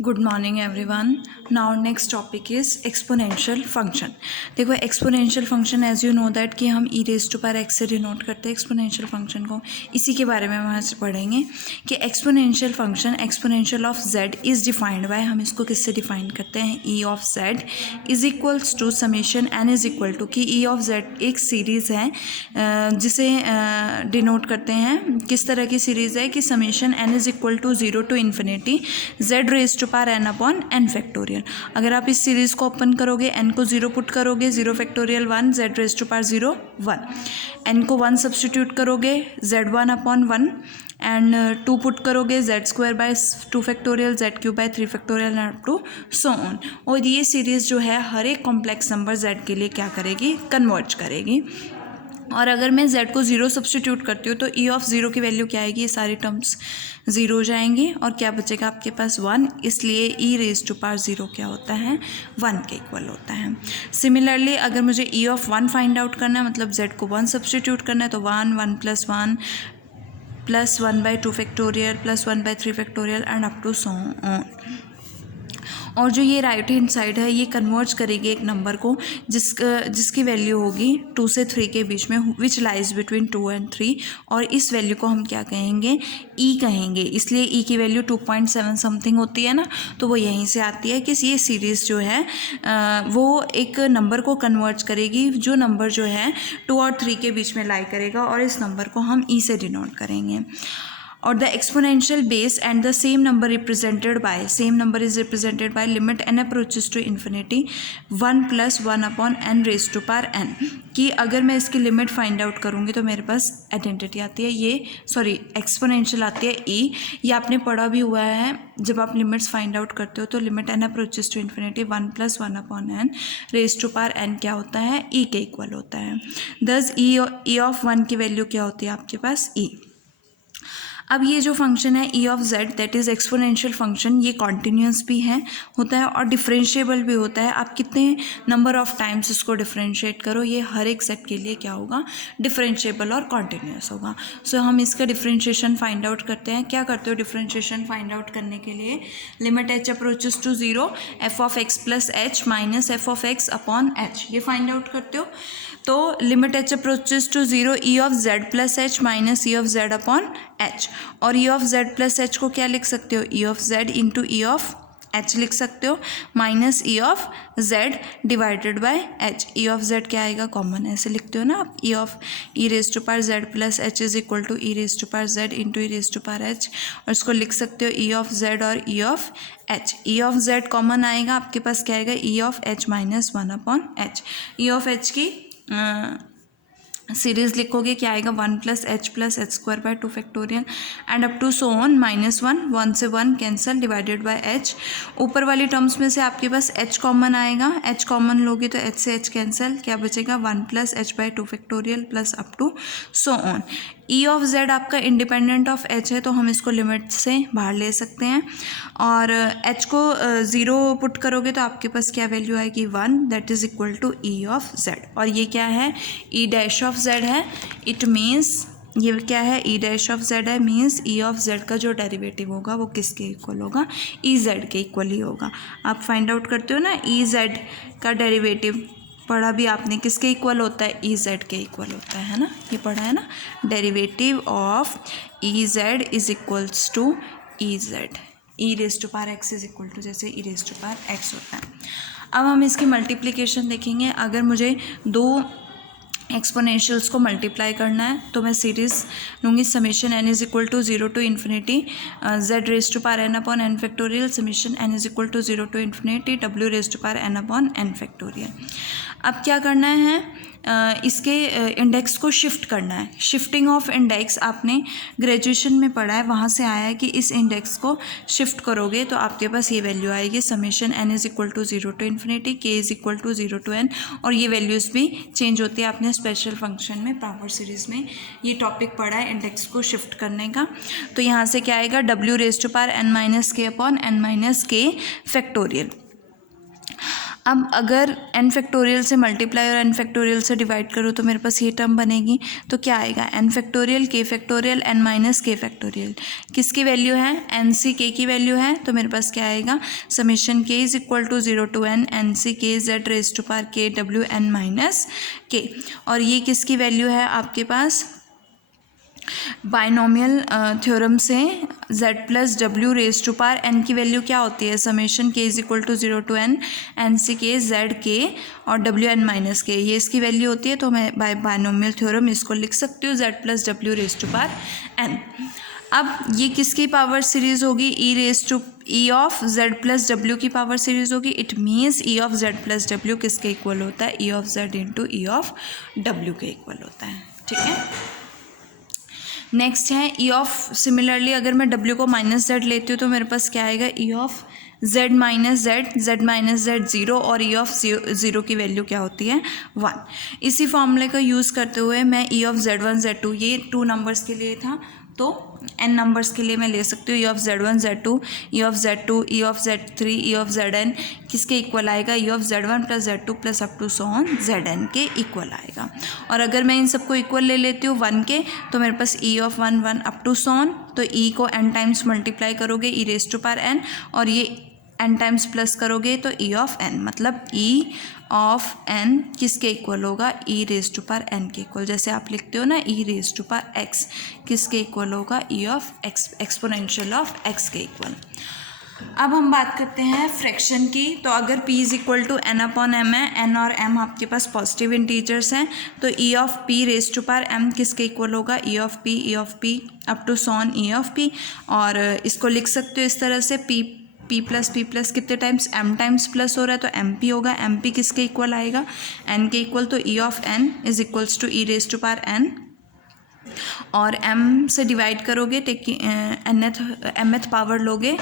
Good morning everyone. Now next topic is exponential function. देखो exponential function as you know that कि हम e raise to power x से denote करते हैं exponential function को। इसी के बारे में हम आज पढ़ेंगे कि exponential function exponential of Z is defined by, हम इसको किससे डिफाइन करते हैं, E of Z is equals to summation N is equal to कि ई ऑफ जेड एक सीरीज़ है जिसे डिनोट करते हैं। किस तरह की सीरीज़ है कि summation N is equal to 0 to infinity Z raise to power N upon N factorial. अगर आप इस सीरीज़ को ओपन करोगे, एन को 0 पुट करोगे, 0 factorial 1, z raise to power 0 1, n को 1 सब्सटीट्यूट करोगे, जेड 1 अपॉन 1 एंड 2 पुट करोगे, z square by 2 factorial, z cube by 3 factorial up to so on. और ये सीरीज़ जो है हर एक कॉम्प्लेक्स नंबर जेड के लिए क्या करेगी, कन्वर्ज करेगी। और अगर मैं z को 0 सब्सटीट्यूट करती हूँ तो e ऑफ 0 की वैल्यू क्या आएगी, ये सारी टर्म्स 0 हो जाएंगी और क्या बचेगा आपके पास 1, इसलिए e रेज टू पावर 0 क्या होता है, 1 के इक्वल होता है। सिमिलरली अगर मुझे e ऑफ 1 फाइंड आउट करना है, मतलब z को 1 सब्सटीट्यूट करना है, तो 1 1 plus 1 plus 1 by 2 factorial plus 1 by 3 factorial and up to so on. और जो ये राइट हैंड साइड है ये कन्वर्ज करेगी एक नंबर को जिसकी वैल्यू होगी 2 से 3 के बीच में, विच लाइज बिटवीन 2 एंड 3, और इस वैल्यू को हम क्या कहेंगे, ई कहेंगे। इसलिए ई की वैल्यू 2.7 समथिंग होती है ना, तो वो यहीं से आती है कि ये सीरीज़ जो है वो एक नंबर को कन्वर्ज करेगी जो नंबर जो है 2 और 3 के बीच में लाई करेगा, और इस नंबर को हम ई से डिनोट करेंगे। और the exponential base and the same number is represented by limit n approaches to infinity 1 plus 1 upon n raised to power n। कि अगर मैं इसकी लिमिट फाइंड आउट करूँगी तो मेरे पास आइडेंटिटी आती है, ये एक्सपोनेंशियल आती है e। ये आपने पढ़ा भी हुआ है, जब आप लिमिट्स फाइंड आउट करते हो तो limit n approaches to infinity 1 plus 1 upon n raise to power n क्या होता है, e के इक्वल होता है। दस e ऑफ 1 की वैल्यू क्या होती है आपके पास, e। अब ये जो फंक्शन है e of z that is exponential function, ये कॉन्टीन्यूस भी है होता है और डिफरेंशिएबल भी होता है। आप कितने नंबर ऑफ टाइम्स इसको डिफरेंशिएट करो, ये हर एक सेट के लिए क्या होगा, डिफरेंशिएबल और कॉन्टीन्यूस होगा। सो हम इसका डिफरेंशिएशन फाइंड आउट करते हैं। क्या करते हो डिफरेंशिएशन फाइंड आउट करने के लिए, limit h approaches to 0 f of x plus h minus f of x upon h, ये फाइंड आउट करते हो। तो limit h approaches to 0 e of z plus h minus e of z upon h, और e of z plus h को क्या लिख सकते हो, e of z into e of h लिख सकते हो, minus e of z divided by h। e of z क्या आएगा, कॉमन ऐसे लिखते हो ना आप, e of e raise to power z plus h is equal to e raise to power z into e raise to power h, और इसको लिख सकते हो e ऑफ z और e of h। e of z common आएगा, आपके पास क्या आएगा, e of h minus 1 upon h। e of h की सीरीज लिखोगे क्या आएगा, 1 plus h square by 2 factorial and up to so on minus 1, 1 से 1 कैंसिल डिवाइडेड बाय h। ऊपर वाली टर्म्स में से आपके पास h कॉमन आएगा, h कॉमन लोगे तो h से h कैंसिल, क्या बचेगा 1 plus h by 2 factorial plus up to so on. e of z आपका इंडिपेंडेंट ऑफ h है तो हम इसको लिमिट से बाहर ले सकते हैं, और h को 0 पुट करोगे तो आपके पास क्या वैल्यू आएगी, 1, that is equal to e of z। और ये क्या है, e डैश ऑफ z है, इट मीन्स ये क्या है, e डैश ऑफ z है, मीन्स e ऑफ z का जो डेरिवेटिव होगा वो किसके इक्वल होगा, e z के इक्वल ही होगा। आप फाइंड आउट करते हो ना e z का डेरिवेटिव, पढ़ा भी आपने, किसके इक्वल होता है, ई जेड के इक्वल होता है ना, ये पढ़ा है ना, derivative of e z is equals to e z, e raise to power x is equal to जैसे e raise to power x होता है। अब हम इसकी मल्टीप्लिकेशन देखेंगे। अगर मुझे दो एक्सपोनेंशियल्स को मल्टीप्लाई करना है तो मैं सीरीज़ लूँगी, summation n is equal to 0 to infinity z raise to power n upon n factorial, summation n is equal to 0 to infinity w raise to power n upon n factorial. अब क्या करना है, इसके index को shift करना है। Shifting of index आपने graduation में पढ़ा है, वहाँ से आया है कि इस इंडेक्स को शिफ्ट करोगे तो आपके पास ये वैल्यू आएगी, summation n is equal to 0 to infinity k is equal to 0 to n, और ये वैल्यूज़ भी चेंज होती है। आपने स्पेशल फंक्शन में पावर सीरीज़ में ये टॉपिक पढ़ा है इंडेक्स को शिफ्ट करने का। तो यहाँ से क्या आएगा, w raise to power n minus k upon n minus k factorial. अब अगर n फैक्टोरियल से मल्टीप्लाई और n फैक्टोरियल से डिवाइड करो तो मेरे पास ये टर्म बनेगी, तो क्या आएगा n factorial k factorial n minus k factorial, किसकी वैल्यू है, एन सी के की वैल्यू है, तो मेरे पास क्या आएगा, summation k is equal to 0 to n c k z raise to power k w n minus k। और ये किसकी वैल्यू है आपके पास, बाइनोमियल थ्योरम से z प्लस डब्ल्यू रेज टू पावर n की वैल्यू क्या होती है, summation k is equal to 0 to n c k Z के और w n माइनस के, ये इसकी वैल्यू होती है। तो मैं बाय बाइनोमियल थ्योरम इसको लिख सकती हूँ z प्लस डब्ल्यू रेज टू पावर n। अब ये किसकी पावर सीरीज होगी, e raise to e of z plus डब्ल्यू की पावर सीरीज होगी। It means e of z plus डब्ल्यू किसके इक्वल होता है, e of z into e of डब्ल्यू के इक्वल होता है। ठीक है, नेक्स्ट है ई ऑफ, सिमिलरली अगर मैं w को माइनस जेड लेती हूँ तो मेरे पास क्या आएगा, e of z minus Z minus Z 0 और ई ऑफ 0 की वैल्यू क्या होती है 1। इसी फॉर्मूले का यूज़ करते हुए मैं ई ऑफ z1 z2, ये 2 नंबर्स के लिए था, तो n नंबर्स के लिए मैं ले सकती हूँ e of z1 z2, e of z2, e of z3, e of zn किसके इक्वल आएगा, e of z1 plus z2 plus up to so on zn के इक्वल आएगा। और अगर मैं इन सबको इक्वल ले लेती हूँ 1 के, तो मेरे पास e of 1 1 up to so on, तो ई को n टाइम्स मल्टीप्लाई करोगे e raise to power n, और ये n टाइम्स प्लस करोगे तो ई ऑफ n, मतलब ई ऑफ n किसके इक्वल होगा, ई रेज टू पावर n के इक्वल। जैसे आप लिखते हो ना ई रेज टू पावर x, किसके इक्वल होगा, ई of x, exponential of x के इक्वल। अब हम बात करते हैं फ्रैक्शन की। तो अगर p is equal to n upon m है, n और m आपके पास पॉजिटिव इंटीजर्स हैं, तो e of p raise to power m किसके इक्वल होगा, e of p up to so on e of p। और इसको लिख सकते हो इस तरह से, p प्लस कितने टाइम्स, m टाइम्स प्लस हो रहा है तो mp होगा, mp किसके इक्वल आएगा, n के इक्वल, तो e of n is equals to e raise to power n, और m से डिवाइड करोगे mth पावर लोगे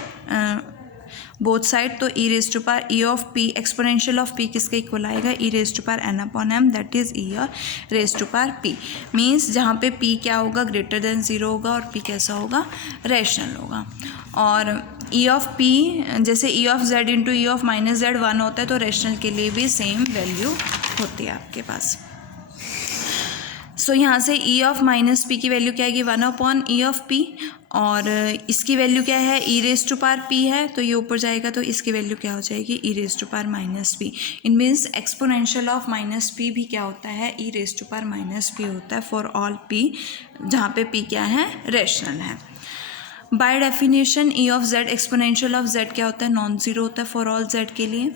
बोथ साइड, तो e raise to power e of p exponential of p किसके इक्वल आएगा, e raise to power n upon m, that is e raise to power p। Means जहाँ पे p क्या होगा, greater than 0 होगा और p कैसा होगा, रैशनल होगा। और e ऑफ p जैसे e of z into e of minus Z 1 होता है, तो रैशनल के लिए भी सेम वैल्यू होती है आपके पास। सो यहाँ से e ऑफ माइनस पी की वैल्यू क्या आएगी, 1 अपॉन ई ऑफ पी, और इसकी वैल्यू क्या है, e raise to power p है, तो ये ऊपर जाएगा तो इसकी वैल्यू क्या हो जाएगी, e raise to power minus p. इन means exponential of minus p भी क्या होता है, e raise to power minus p होता है फॉर ऑल p, जहाँ पे p क्या है, रैशनल है। By definition E of Z exponential of Z क्या होता है, नॉन ज़ीरो होता है फॉर ऑल जेड के लिए,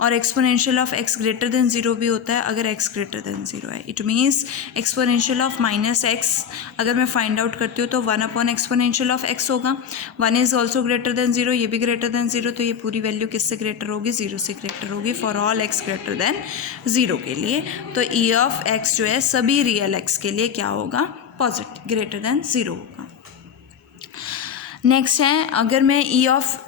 और exponential of x greater than 0 भी होता है अगर एक्स ग्रेटर देन 0 है। It means exponential of minus x अगर मैं फाइंड आउट करती हूँ तो 1 अपॉन एक्सपोनेंशियल ऑफ एक्स होगा, 1 इज़ ऑल्सो ग्रेटर देन 0, ये भी ग्रेटर देन 0, तो ये पूरी वैल्यू किससे ग्रेटर होगी, 0 से ग्रेटर होगी for all x greater than 0 के लिए। तो ई ऑफ एक्स जो है सभी रियल एक्स के लिए क्या होगा, पॉजिटिव ग्रेटर देन 0 होगा। नेक्स्ट है, अगर मैं ई ऑफ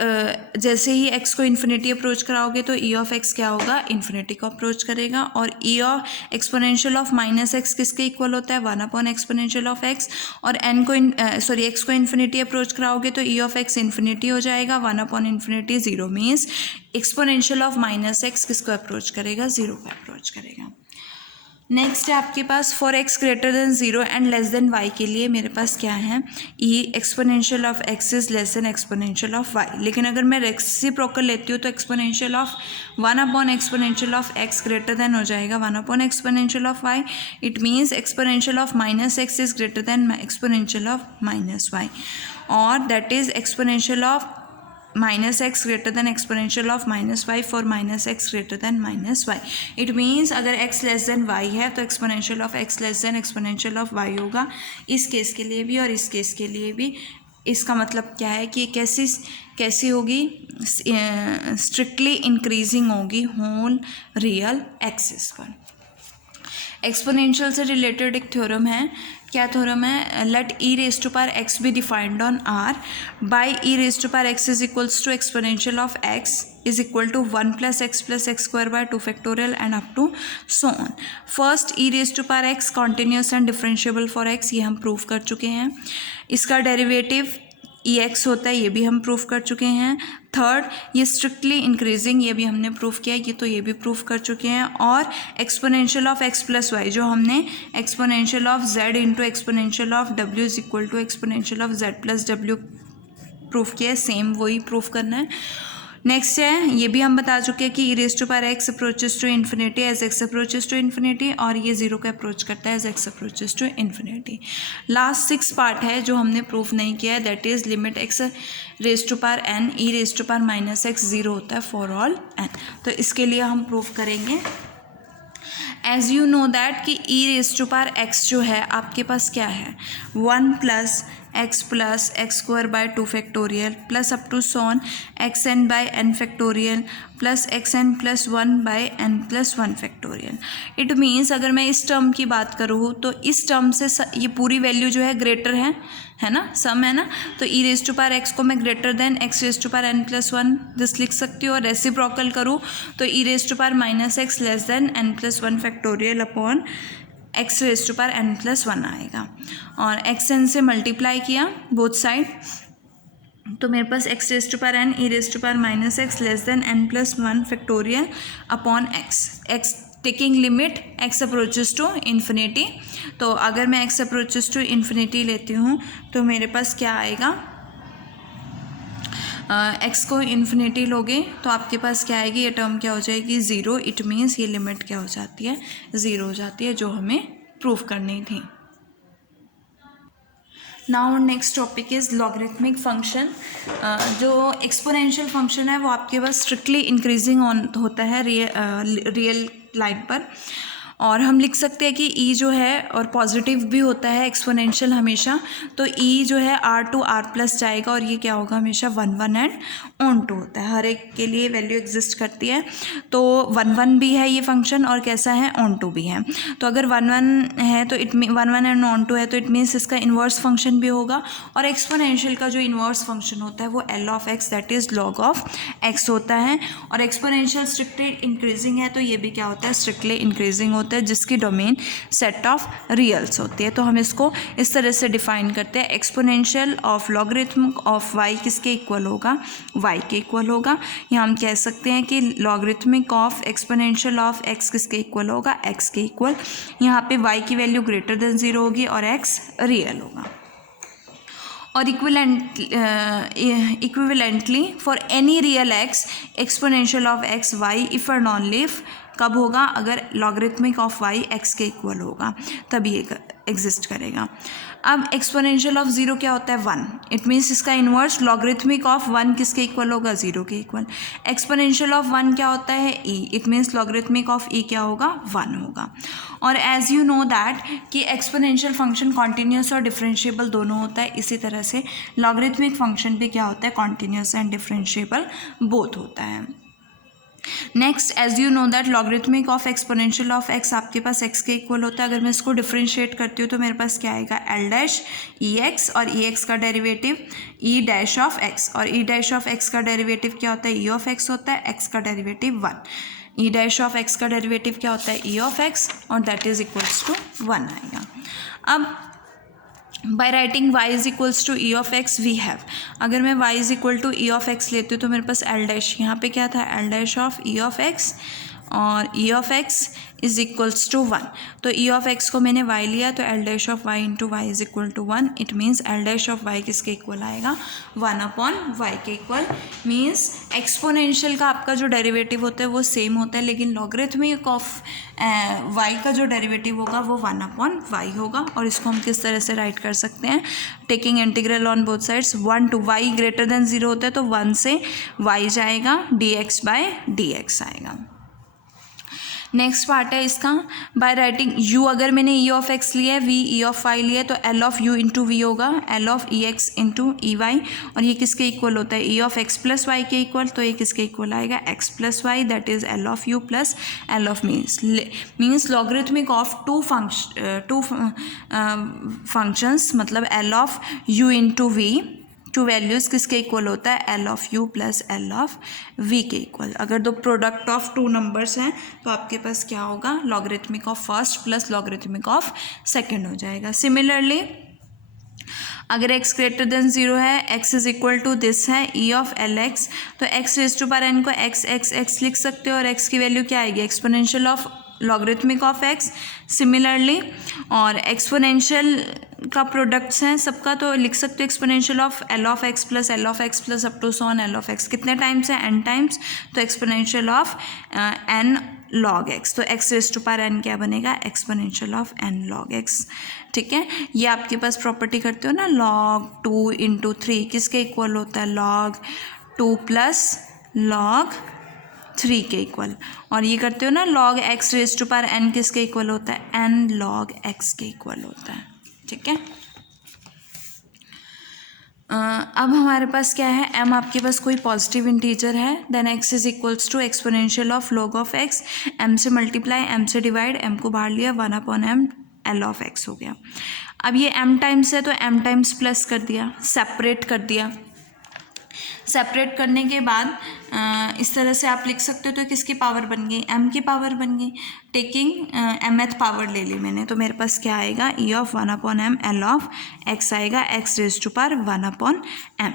जैसे ही एक्स को इन्फिनिटी अप्रोच कराओगे तो ई ऑफ एक्स क्या होगा, इन्फिनिटी को अप्रोच करेगा, और e of exponential of minus x किसके इक्वल होता है, 1 अपॉन एक्सपोनेंशियल ऑफ एक्स, और एन को एक्स को इन्फिनिटी अप्रोच कराओगे तो ई ऑफ एक्स इन्फिनिटी हो जाएगा, 1 upon infinity 0, means exponential of minus x किसको अप्रोच करेगा, 0 को अप्रोच करेगा। नेक्स्ट है आपके पास for x greater than 0 and less than y के लिए मेरे पास क्या है, ई exponential of x is less than exponential of y. लेकिन अगर मैं रेसिप्रोकल लेती हूँ तो exponential of 1 upon exponential of x greater than हो जाएगा 1 upon exponential of y. It means exponential of minus x is greater than exponential of minus y, और that is exponential of minus x greater than exponential of minus y for minus x greater than minus y. It means अगर x less than y है तो exponential of x less than exponential of y होगा, इस case के लिए भी और इस केस के लिए भी। इसका मतलब क्या है कि कैसी होगी, स्ट्रिक्टली इंक्रीजिंग होगी होल रियल एक्सिस पर। एक्सपोनेंशियल से रिलेटेड एक थ्योरम है, क्या थ्योरम है, let e raise to power x be defined on R by e raise to power x is equals to exponential of x is equal to 1 plus x square by 2 factorial and up to so on. First e raise to power x continuous and differentiable for x, ये हम prove कर चुके हैं। इसका derivative EX होता है, ये भी हम प्रूफ कर चुके हैं। थर्ड, ये स्ट्रिक्टली इंक्रीजिंग, ये भी हमने प्रूफ किया, ये तो ये भी प्रूफ कर चुके हैं। और exponential of x plus y, जो हमने exponential of z into exponential of w is equal to exponential of z plus w proof किया है, सेम वही प्रूफ करना है। नेक्स्ट है, ये भी हम बता चुके हैं कि e raise to power x approaches to infinity as x approaches to infinity, और ये जीरो को अप्रोच करता है as x approaches to infinity. Last 6 part है जो हमने प्रूफ नहीं किया है, that is limit x raise to power n e raise to power minus x zero होता है फॉर ऑल एन। तो इसके लिए हम प्रूफ करेंगे एज यू नो दैट कि e raise to power x जो है आपके पास क्या है, 1 plus x square by 2 factorial plus up to so on x n by n factorial plus x n plus 1 by n plus 1 factorial. It means अगर मैं इस टर्म की बात करूँ तो इस टर्म से ये पूरी वैल्यू जो है ग्रेटर है ना, सम है ना, तो e raise to power x को मैं greater than x raise to power n plus 1 this लिख सकती हूँ। और रेसिप्रोकल करूँ तो e raise to power minus x less than n plus 1 factorial upon x raise to power n plus 1 आएगा। और एक्स एन से मल्टीप्लाई किया बोथ साइड, तो मेरे पास x raise to power n e raise to power minus x less than n plus 1 factorial upon x taking limit x approaches to infinity. तो अगर मैं एक्स अप्रोचेस टू इन्फिनिटी लेती हूँ तो मेरे पास क्या आएगा, एक्स को इन्फिनिटी लोगे तो आपके पास क्या आएगी, ये टर्म क्या हो जाएगी, ज़ीरो। इट मीन्स ये लिमिट क्या हो जाती है, ज़ीरो हो जाती है, जो हमें प्रूफ करनी थी। Now next topic is logarithmic function. जो एक्सपोनेंशियल फंक्शन है वो आपके पास स्ट्रिक्टली इंक्रीजिंग ऑन होता है रियल लाइन पर, और हम लिख सकते हैं कि ई जो है और पॉजिटिव भी होता है एक्सपोनेंशियल हमेशा, तो ई जो है आर टू आर प्लस जाएगा और ये क्या होगा, हमेशा 1 1 एंड ऑन टू होता है, हर एक के लिए वैल्यू एग्जिस्ट करती है। तो 1 1 भी है ये फंक्शन और कैसा है, ऑन टू भी है। तो अगर 1 1 है तो 1 1 एंड ऑन टू है तो इट मीन्स इसका इन्वर्स फंक्शन भी होगा। और एक्सपोनेंशियल का जो इन्वर्स फंक्शन होता है वो L of x that is log of x होता है। और एक्सपोनेंशियल स्ट्रिक्टली इंक्रीजिंग है तो ये भी क्या होता है, स्ट्रिक्टली इंक्रीजिंग होता है, जिसकी डोमेन सेट ऑफ रियल्स होती है। तो हम इसको इस तरह से डिफाइन करते हैं, exponential of logarithm of y किसके इक्वल होगा, वाई के इक्वल होगा। यहाँ हम कह सकते हैं कि logarithmic of exponential of x किसके इक्वल होगा, एक्स के इक्वल। यहाँ पे वाई की वैल्यू ग्रेटर देन ज़ीरो होगी और एक्स रियल होगा। और equivalently for any real x exponential of x y if और नॉन लिव कब होगा, अगर लॉगरिथमिक ऑफ वाई एक्स के इक्वल होगा तभी ये एग्जिस्ट करेगा। अब एक्सपोनेंशियल ऑफ ज़ीरो क्या होता है, 1। इट मीन्स इसका इन्वर्स लॉगरिथमिक ऑफ 1 किसके इक्वल होगा, ज़ीरो के इक्वल। एक्सपोनेंशियल ऑफ 1 क्या होता है, ई। इट मीन्स लॉगरिथमिक ऑफ ई क्या होगा, 1 होगा। और एज यू नो दैट कि एक्सपोनेंशियल फंक्शन कॉन्टीन्यूस और डिफरेंशिएबल दोनों होता है, इसी तरह से लॉगरिथमिक फंक्शन भी क्या होता है, कॉन्टीन्यूस एंड डिफरेंशिएबल बोथ होता है। Next, as you know that logarithmic of exponential of x आपके पास एक्स के इक्वल होता है। अगर मैं इसको डिफरेंशिएट करती हूँ तो मेरे पास क्या आएगा, एल डैश ई एक्स, और ई एक्स का derivative E dash of x, और ई डैश ऑफ एक्स का डेरिवेटिव क्या होता है, ई ऑफ एक्स होता है, एक्स का derivative 1। E dash of x का डेरिवेटिव क्या होता है, ई ऑफ एक्स, और दैट इज इक्वल्स टू 1 आएगा। अब by writing y is equals to e of x we have, अगर मैं y is equal to e of x लेती हूँ तो मेरे पास एल डैश, यहाँ पे क्या था, L dash of e of x, और e of x is equals to 1। तो ई ऑफ एक्स को मैंने y लिया तो l dash of y into y is equal to 1। It means l dash of y किसके equal आएगा, 1 upon y के equal. Means exponential का आपका जो डेरिवेटिव होता है वो सेम होता है, लेकिन लॉगरिथमिक ऑफ y का जो डेरिवेटिव होगा वो 1 अपॉन y होगा। और इसको हम किस तरह से राइट कर सकते हैं, taking integral on both sides, 1 to y greater than 0 होता है तो 1 से y जाएगा, dx बाय dx आएगा। नेक्स्ट पार्ट है इसका, बाय राइटिंग u, अगर मैंने e ऑफ x लिया है, v e ऑफ y लिया है तो l of u into v होगा, l of e x into e y, और ये किसके इक्वल होता है, e of x plus y के इक्वल, तो ये किसके इक्वल आएगा, x plus y, that is l of u plus l of means logarithmic of two functions, मतलब l of u into v, two values किसके equal होता है, l of u plus l of v के equal. अगर दो product of two numbers हैं तो आपके पास क्या होगा, logarithmic of first plus logarithmic of second हो जाएगा। सिमिलरली अगर x ग्रेटर देन 0 है, x is equal to this है e ऑफ एल एक्स, तो x raise to power n को x लिख सकते हो और x की वैल्यू क्या आएगी, exponential of logarithmic of x। Similarly और एक्सपोनेंशियल का प्रोडक्ट्स हैं सबका, तो लिख सकते हो exponential of l of x plus up to so on l of x. कितने टाइम्स है, n टाइम्स, तो exponential of n log x, तो x raise to power n क्या बनेगा, exponential of n log x। ठीक है, ये आपके पास प्रॉपर्टी करते हो ना, log 2 इंटू 3 किसके इक्वल होता है, log 2 प्लस log 3 के इक्वल, और ये करते हो ना log x raise to power n किसके इक्वल होता है, n log x के इक्वल होता है। ठीक है, अब हमारे पास क्या है, m आपके पास कोई पॉजिटिव इंटीजर है, then x is equals to exponential of log of x, m से मल्टीप्लाई, m से डिवाइड, m को बाहर लिया, 1/m l ऑफ x हो गया। अब ये m टाइम्स है तो m टाइम्स प्लस कर दिया, सेपरेट कर दिया। सेपरेट करने के बाद इस तरह से आप लिख सकते हो, तो किसकी पावर बन गई, m की पावर बन गई, टेकिंग mth पावर ले ली मैंने, तो मेरे पास क्या आएगा, e of 1/m l of x आएगा, x raise to power 1/m।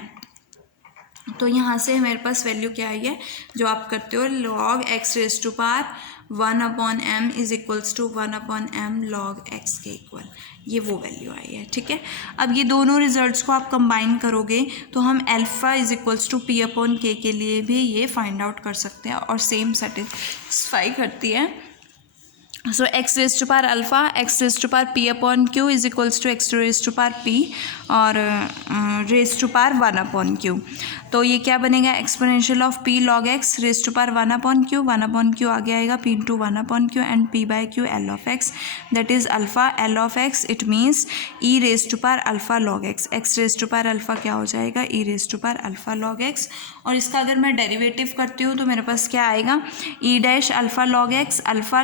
तो यहाँ से मेरे पास वैल्यू क्या आई है, जो आप करते हो log x raise to power 1/m is equals to 1/m log x के इक्वल, ये वो वैल्यू आई है। ठीक है, अब ये दोनों रिजल्ट्स को आप कंबाइन करोगे तो हम alpha is equals to p upon k के लिए भी ये फाइंड आउट कर सकते हैं और सेम सेटिस्फाई करती है। So x raise to power alpha, x raise to power p upon q is equals to x raise to power p और रेज टू पावर 1/q। तो ये क्या बनेगा, exponential of p log x raise to power 1/q आगे आएगा p into 1/q and p by q l of x, that is alpha l of x, it means e raise to power alpha log x, x raise to power alpha क्या हो जाएगा, e raise to power alpha log x। और इसका अगर मैं derivative करती हूँ तो मेरे पास क्या आएगा, e dash alpha log x, alpha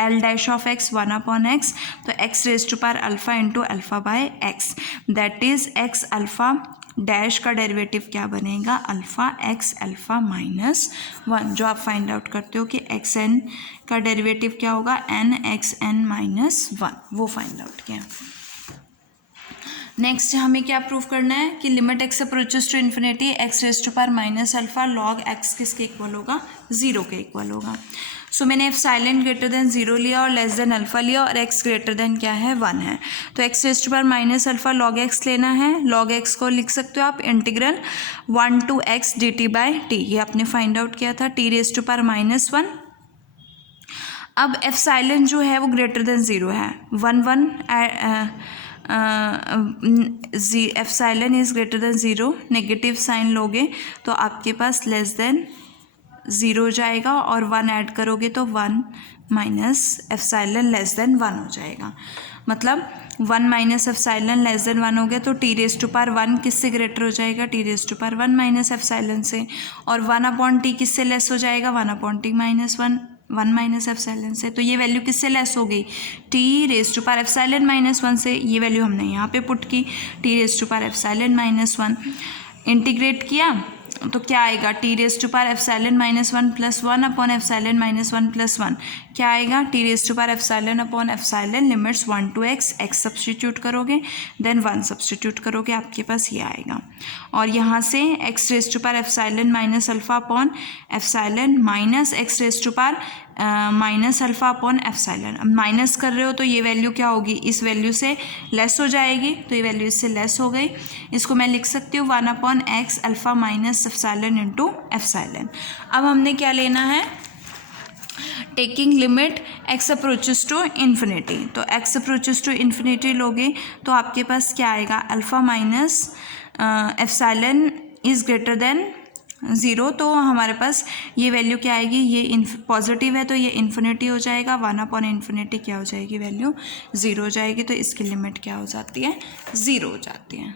l dash of x 1/x, तो x raise to power alpha into alpha by x, that is x alpha dash का डेरिवेटिव क्या बनेगा, अल्फ़ा x अल्फ़ा -1, जो आप फाइंड आउट करते हो कि x N का डेरिवेटिव क्या होगा, n x n -1, वो फाइंड आउट किया। नेक्स्ट हमें क्या प्रूव करना है कि limit x approaches to infinity x raise to power -alpha log x किसके इक्वल होगा, 0 के इक्वल होगा। सो मैंने एप्सिलॉन ग्रेटर देन 0 लिया और लेस देन अल्फ़ा लिया और x ग्रेटर देन क्या है, 1 है, तो x raise to power -alpha log x लेना है। log x को लिख सकते हो आप integral 1 to x dt by t, ये आपने फाइंड आउट किया था, t रेज टू पावर -1। अब एप्सिलॉन जो है वो ग्रेटर देन 0 है, 1 epsilon is greater than 0, negative sign लोगे तो आपके पास लेस देन 0 जाएगा और 1 ऐड करोगे तो 1 माइनस एप्सिलॉन लेस देन 1 हो जाएगा, मतलब 1 माइनस एप्सिलॉन लेस देन 1 हो गया, तो टी रेज टू पावर 1 किससे ग्रेटर हो जाएगा, t raise to power 1 minus epsilon से, और 1/t किससे लेस हो जाएगा, 1/t माइनस 1 माइनस एप्सिलॉन से, तो ये वैल्यू किससे लेस हो गई, t raise to power epsilon -1 से, ये वैल्यू हमने यहाँ पे पुट की, t raise to power epsilon -1, integrate किया तो क्या आएगा, t raise to power epsilon -1 plus 1 upon epsilon -1 plus 1 क्या आएगा, t raise to power epsilon upon epsilon limits 1 to x, x substitute करोगे देन 1 सब्सटीट्यूट करोगे, आपके पास ये आएगा। और यहाँ से x raise to power epsilon -alpha upon epsilon minus x raise to power -alpha upon epsilon, अब माइनस कर रहे हो तो ये वैल्यू क्या होगी, इस वैल्यू से लेस हो जाएगी, तो ये वैल्यू इससे लेस हो गई, इसको मैं लिख सकती हूँ 1/x alpha minus epsilon into epsilon. अब हमने क्या लेना है, taking limit x approaches to infinity, तो x अप्रोचेस टू इन्फिनिटी लोगे तो आपके पास क्या आएगा, alpha minus epsilon is greater than 0, तो हमारे पास ये वैल्यू क्या आएगी, ये पॉजिटिव है तो ये इन्फिनिटी हो जाएगा, 1/इन्फिनिटी क्या हो जाएगी, वैल्यू 0 हो जाएगी, तो इसकी लिमिट क्या हो जाती है, 0 हो जाती है।